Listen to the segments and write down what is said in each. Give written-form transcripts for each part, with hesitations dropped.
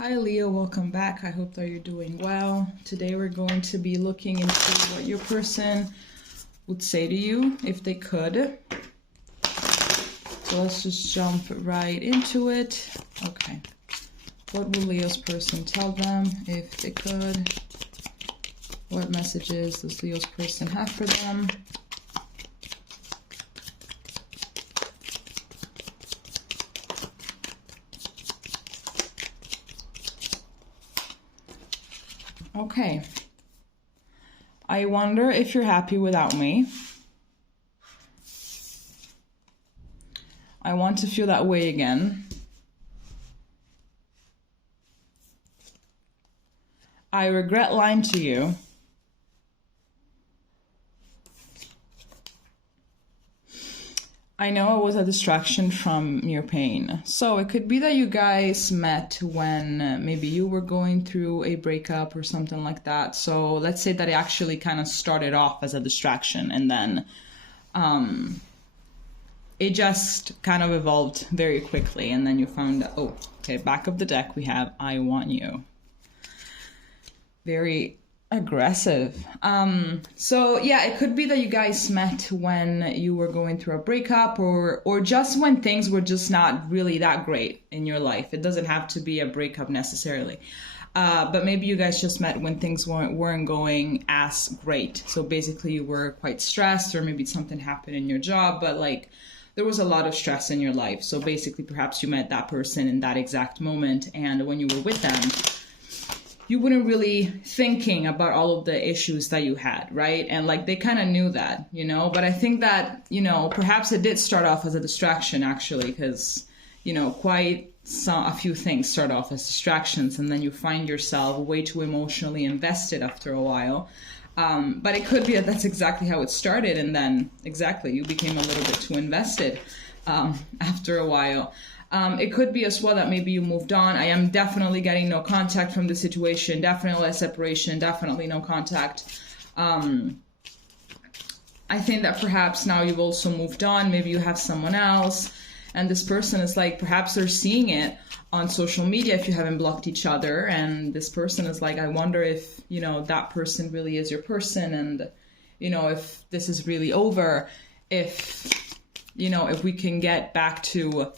Hi Leo, welcome back. I hope that you're doing well. Today we're going to be looking into what your person would say to you if they could. So let's just jump right into it. Okay. What will Leo's person tell them if they could? What messages does Leo's person have for them? Okay. I wonder if you're happy without me. I want to feel that way again. I regret lying to you. I know it was a distraction from your pain. So it could be that you guys met when maybe you were going through a breakup or something like that. So let's say that it actually kind of started off as a distraction and then it just kind of evolved very quickly. And then you found that, oh, okay, back of the deck we have I want you. Very aggressive. So yeah, it could be that you guys met when you were going through a breakup or just when things were just not really that great in your life. It doesn't have to be a breakup necessarily. But maybe you guys just met when things weren't going as great. So basically you were quite stressed, or maybe something happened in your job, but like there was a lot of stress in your life. So basically perhaps you met that person in that exact moment, and when you were with them, you weren't really thinking about all of the issues that you had, right? And like they kind of knew that, you know, but I think that, you know, perhaps it did start off as a distraction actually, because, you know, a few things start off as distractions, and then you find yourself way too emotionally invested after a while. But it could be that that's exactly how it started, and then exactly you became a little bit too invested after a while. It could be as well that maybe you moved on. I am definitely getting no contact from the situation, definitely a separation, definitely no contact. I think that perhaps now you've also moved on. Maybe you have someone else, and this person is like, perhaps they're seeing it on social media if you haven't blocked each other, and this person is like, I wonder if, you know, that person really is your person, and, you know, if this is really over, if, you know, if we can get back to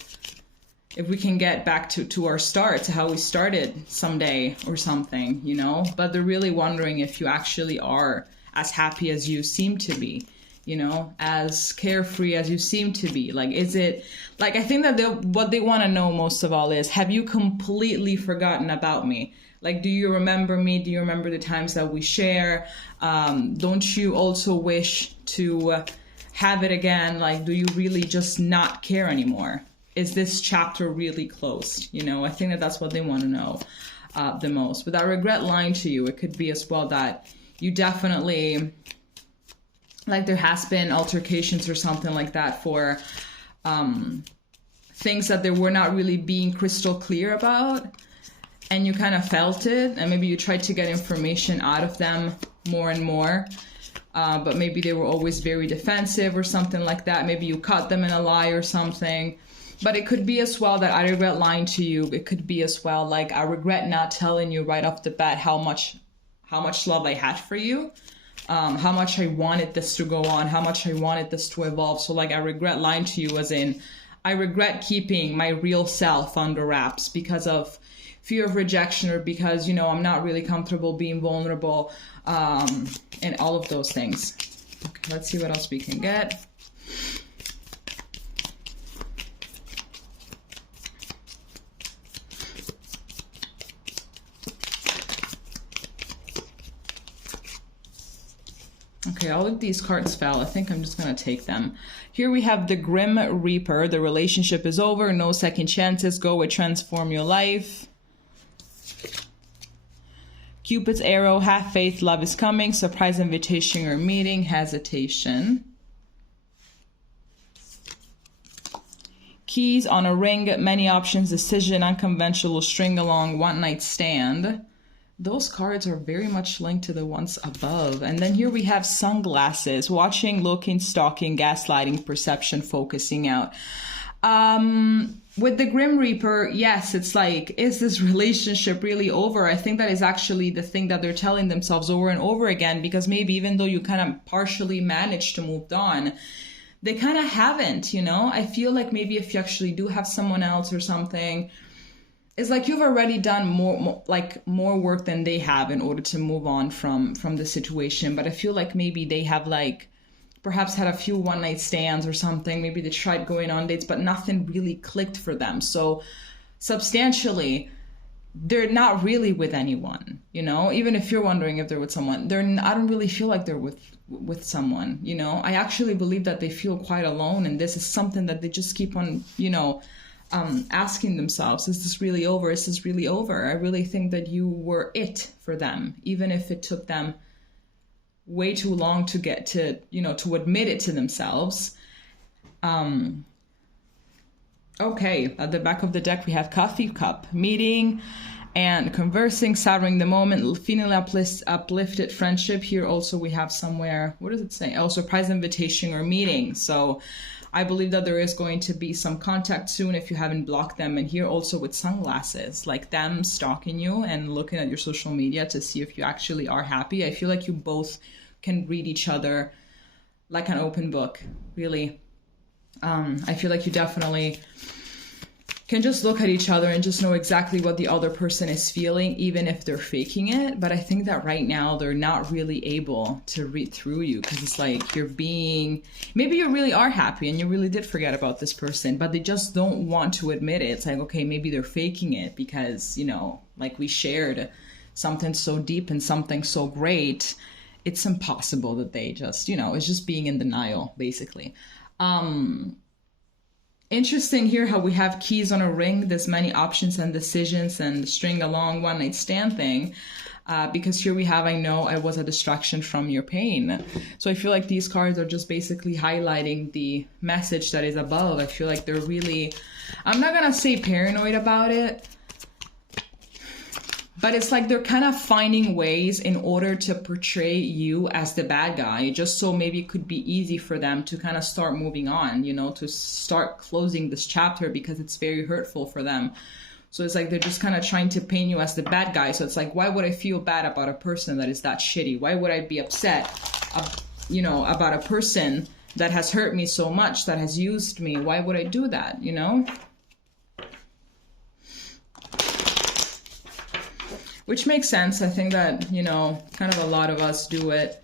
our start, to how we started someday or something, you know, but they're really wondering if you actually are as happy as you seem to be, you know, as carefree as you seem to be. Like, is it, like, I think that what they want to know most of all is, have you completely forgotten about me? Like, do you remember me? Do you remember the times that we share? Don't you also wish to have it again? Like, do you really just not care anymore? Is this chapter really closed? You know, I think that that's what they want to know the most. But I regret lying to you. It could be as well that you definitely, like there has been altercations or something like that for things that they were not really being crystal clear about. And you kind of felt it. And maybe you tried to get information out of them more and more. But maybe they were always very defensive or something like that. Maybe you caught them in a lie or something. But it could be as well that I regret lying to you. It could be as well like I regret not telling you right off the bat how much love I had for you, how much I wanted this to go on, how much I wanted this to evolve. So like I regret lying to you, as in I regret keeping my real self under wraps because of fear of rejection, or because, you know, I'm not really comfortable being vulnerable, and all of those things. Okay, let's see what else we can get. Okay, all of these cards fell. I think I'm just going to take them. Here we have the Grim Reaper. The relationship is over. No second chances. Go and transform your life. Cupid's arrow. Have faith. Love is coming. Surprise invitation or meeting. Hesitation. Keys on a ring. Many options. Decision. Unconventional. String along. One night stand. Those cards are very much linked to the ones above. And then here we have sunglasses, watching, looking, stalking, gaslighting, perception, focusing out. With the Grim Reaper, yes, it's like, is this relationship really over? I think that is actually the thing that they're telling themselves over and over again, because maybe even though you kind of partially managed to move on, they kind of haven't, you know? I feel like maybe if you actually do have someone else or something, it's like you've already done more work than they have in order to move on from the situation. But I feel like maybe they have like perhaps had a few one-night stands or something. Maybe they tried going on dates, but nothing really clicked for them. So substantially, they're not really with anyone, you know? Even if you're wondering if they're with someone, I don't really feel like they're with someone, you know? I actually believe that they feel quite alone, and this is something that they just keep on, you know, asking themselves, is this really over? Is this really over? I really think that you were it for them, even if it took them way too long to get to, you know, to admit it to themselves. Okay, at the back of the deck we have coffee cup, meeting and conversing, savoring the moment, feeling uplifted friendship. Here also we have somewhere, what does it say? Oh, surprise invitation or meeting. So I believe that there is going to be some contact soon if you haven't blocked them. And here also with sunglasses, like them stalking you and looking at your social media to see if you actually are happy. I feel like you both can read each other like an open book, really. I feel like you definitely can just look at each other and just know exactly what the other person is feeling, even if they're faking it. But I think that right now they're not really able to read through you, because it's like maybe you really are happy and you really did forget about this person, but they just don't want to admit it. It's like, okay, maybe they're faking it because, you know, like we shared something so deep and something so great. It's impossible that they just, you know, it's just being in denial, basically. Interesting here how we have keys on a ring. There's many options and decisions, and string along one night stand thing. Because here we have, I know I was a distraction from your pain. So I feel like these cards are just basically highlighting the message that is above. I feel like they're really, I'm not going to say paranoid about it, but it's like they're kind of finding ways in order to portray you as the bad guy, just so maybe it could be easy for them to kind of start moving on, you know, to start closing this chapter, because it's very hurtful for them. So it's like they're just kind of trying to paint you as the bad guy. So it's like, why would I feel bad about a person that is that shitty? Why would I be upset, you know, about a person that has hurt me so much, that has used me? Why would I do that, you know? Which makes sense. I think that, you know, kind of a lot of us do it.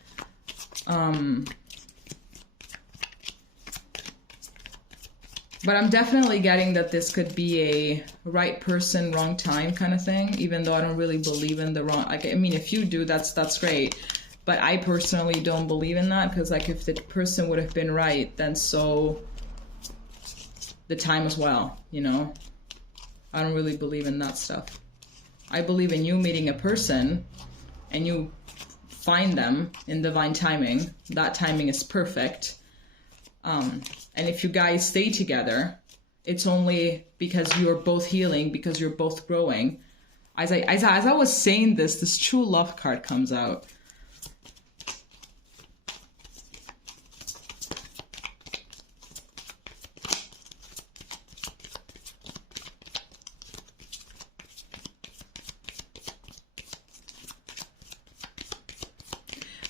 But I'm definitely getting that this could be a right person, wrong time kind of thing, even though I don't really believe in the wrong, like, I mean, if you do, that's great. But I personally don't believe in that, because like if the person would have been right, then so the time as well, you know? I don't really believe in that stuff. I believe in you meeting a person and you find them in divine timing. That timing is perfect. And if you guys stay together, it's only because you're both healing, because you're both growing. As I was saying this true love card comes out.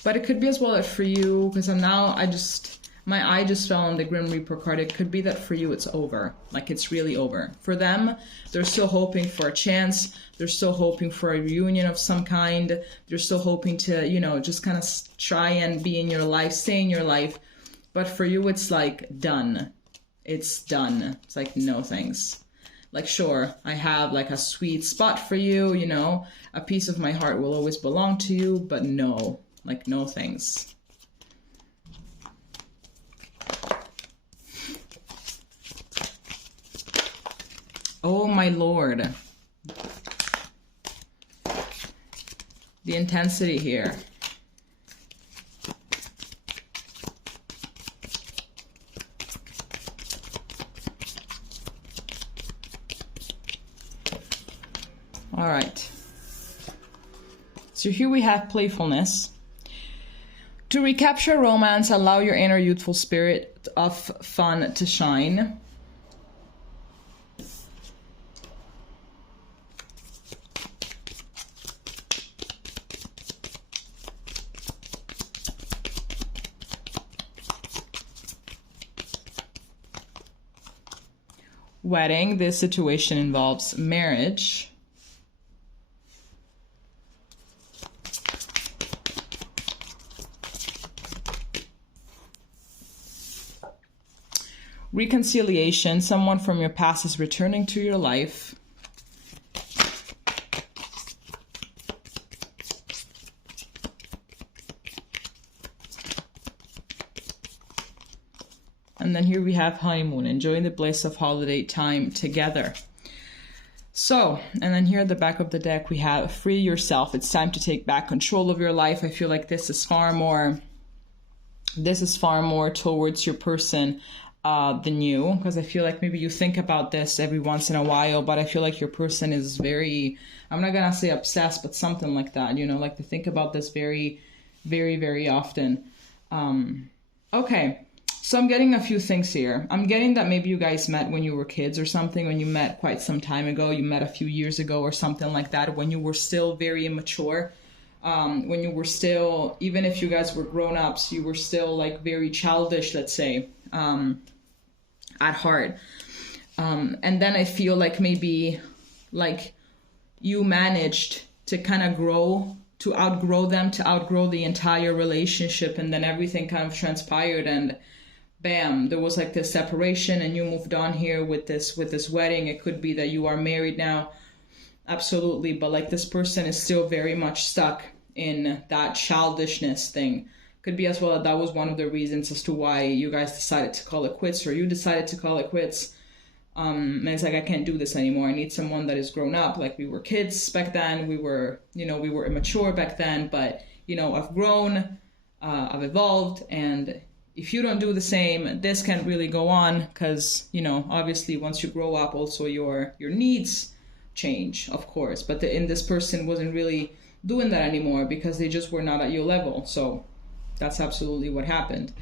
But it could be as well that for you, because my eye just fell on the Grim Reaper card. It could be that for you it's over. Like it's really over. For them, they're still hoping for a chance. They're still hoping for a reunion of some kind. They're still hoping to, you know, just kind of try and be in your life, stay in your life. But for you, it's like done. It's done. It's like, no thanks. Like, sure, I have like a sweet spot for you, you know, a piece of my heart will always belong to you, but no. Like, no thanks. Oh my lord. The intensity here. All right. So here we have playfulness. To recapture romance, allow your inner youthful spirit of fun to shine. wedding. This situation involves marriage. Reconciliation. Someone from your past is returning to your life. And then here we have honeymoon, enjoying the bliss of holiday time together. So, and then here at the back of the deck, we have free yourself. It's time to take back control of your life. I feel like this is far more towards your person than you, because I feel like maybe you think about this every once in a while, but I feel like your person is very, I'm not gonna say obsessed, but something like that, you know, like to think about this very, very, very often. Okay. So I'm getting a few things here. I'm getting that maybe you guys met when you were kids or something, when you met quite some time ago, you met a few years ago or something like that, when you were still very immature, when you were still, even if you guys were grown-ups, you were still like very childish, let's say, at heart. And then I feel like maybe like you managed to kind of to outgrow them, to outgrow the entire relationship, and then everything kind of transpired and bam, there was like this separation and you moved on here with this wedding. It could be that you are married now. Absolutely. But like this person is still very much stuck in that childishness thing. Could be as well that was one of the reasons as to why you guys decided to call it quits, or you decided to call it quits. And it's like, I can't do this anymore. I need someone that is grown up. Like we were kids back then. We were immature back then, but you know, I've grown, I've evolved, and if you don't do the same, this can't really go on, because, you know, obviously once you grow up, also your needs change, of course. But this person wasn't really doing that anymore because they just were not at your level. So that's absolutely what happened.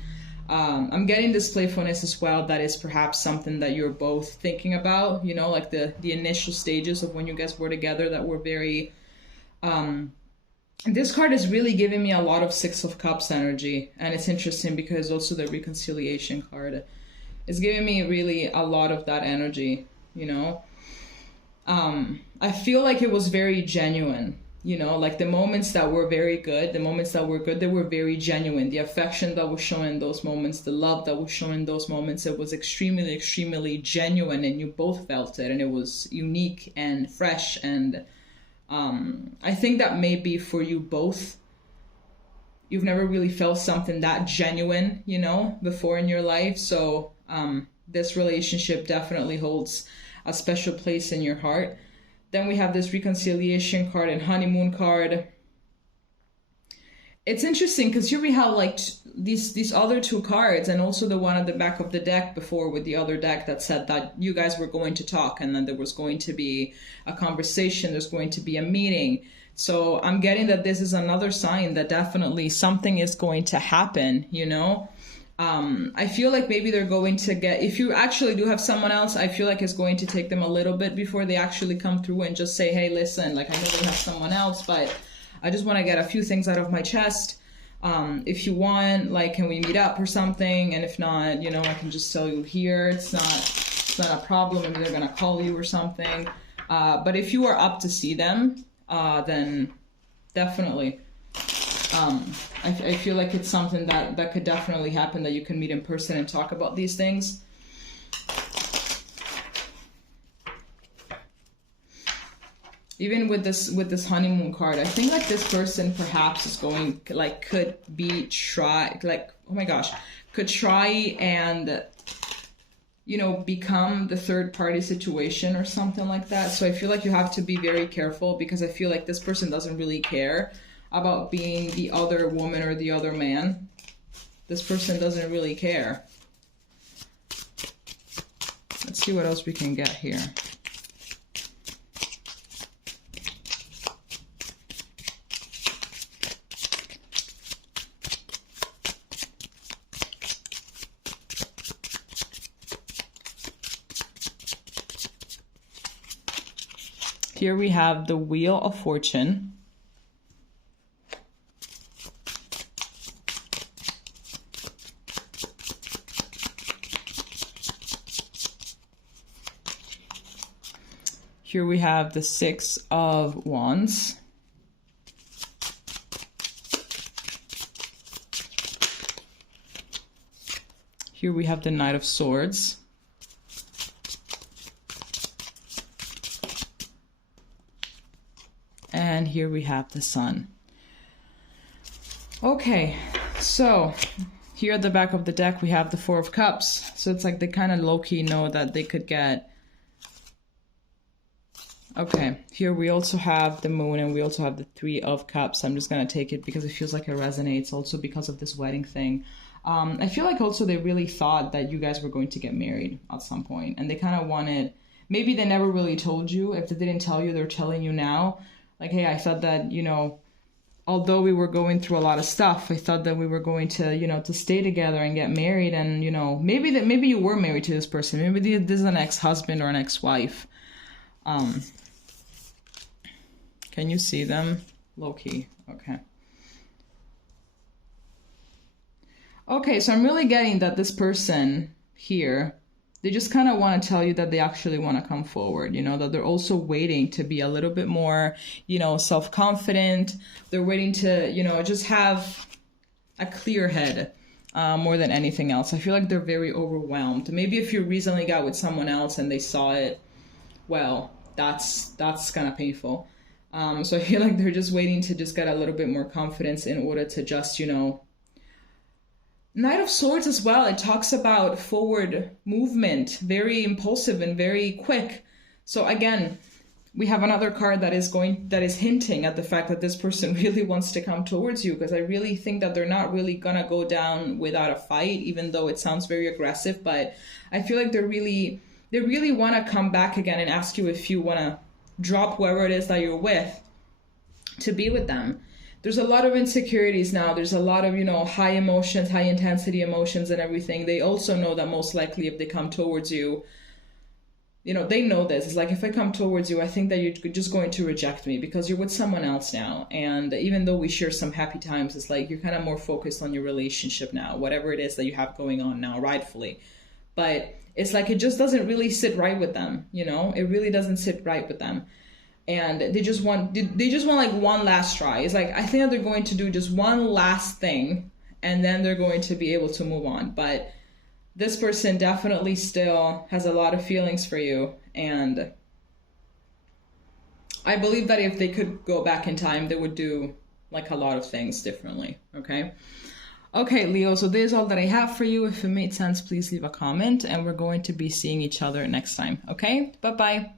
I'm getting this playfulness as well. That is perhaps something that you're both thinking about, you know, like the initial stages of when you guys were together that were very... This card is really giving me a lot of Six of Cups energy, and it's interesting because also the reconciliation card is giving me really a lot of that energy, you know. I feel like it was very genuine, you know, like the moments that were very good, they were very genuine. The affection that was shown in those moments, the love that was shown in those moments, it was extremely, extremely genuine, and you both felt it, and it was unique and fresh. And I think that maybe for you both, you've never really felt something that genuine, you know, before in your life. So this relationship definitely holds a special place in your heart. Then we have this reconciliation card and honeymoon card. It's interesting because here we have like these other two cards, and also the one at the back of the deck before with the other deck that said that you guys were going to talk, and then there was going to be a conversation, there's going to be a meeting. So I'm getting that this is another sign that definitely something is going to happen, you know. I feel like maybe they're going to get, if you actually do have someone else, I feel like it's going to take them a little bit before they actually come through and just say, hey, listen, like I know they have someone else, but I just want to get a few things out of my chest. If you want, like, can we meet up or something? And if not, you know, I can just tell you here. It's not a problem. Maybe they're going to call you or something. But if you are up to see them, then definitely. I feel like it's something that could definitely happen, that you can meet in person and talk about these things. Even with this honeymoon card, I think like this person perhaps is going, like, could try and, you know, become the third party situation or something like that. So I feel like you have to be very careful, because I feel like this person doesn't really care about being the other woman or the other man. This person doesn't really care. Let's see what else we can get here. Here we have the Wheel of Fortune. Here we have the Six of Wands. Here we have the Knight of Swords. And here we have the Sun. Okay, so here at the back of the deck, we have the Four of Cups. So it's like they kind of low-key know that they could get... Okay, here we also have the Moon and we also have the Three of Cups. I'm just going to take it because it feels like it resonates also because of this wedding thing. I feel like also they really thought that you guys were going to get married at some point. And they kind of wanted... Maybe they never really told you. If they didn't tell you, they're telling you now. Like, hey, I thought that, you know... Although we were going through a lot of stuff, I thought that we were going to, you know, to stay together and get married. And, you know, maybe you were married to this person. Maybe this is an ex-husband or an ex-wife. Can you see them? Low-key. Okay. Okay, so I'm really getting that this person here, they just kind of want to tell you that they actually want to come forward, you know, that they're also waiting to be a little bit more, you know, self-confident. They're waiting to, you know, just have a clear head more than anything else. I feel like they're very overwhelmed. Maybe if you recently got with someone else and they saw it, well, that's kind of painful. So I feel like they're just waiting to just get a little bit more confidence in order to just, you know, Knight of Swords as well, it talks about forward movement, very impulsive and very quick. So again, we have another card that is hinting at the fact that this person really wants to come towards you, because I really think that they're not really gonna go down without a fight, even though it sounds very aggressive, but I feel like they really want to come back again and ask you if you want to drop whoever it is that you're with to be with them. There's a lot of insecurities now. There's a lot of, you know, high emotions, high intensity emotions and everything. They also know that most likely if they come towards you, you know, they know this. It's like, if I come towards you, I think that you're just going to reject me because you're with someone else now. And even though we share some happy times, it's like you're kind of more focused on your relationship now, whatever it is that you have going on now, rightfully. But it's like it just doesn't really sit right with them, you know? It really doesn't sit right with them. And they just want like one last try. It's like, I think that they're going to do just one last thing and then they're going to be able to move on. But this person definitely still has a lot of feelings for you. And I believe that if they could go back in time, they would do like a lot of things differently. Okay. Okay, Leo, so this is all that I have for you. If it made sense, please leave a comment and we're going to be seeing each other next time. Okay. Bye-bye.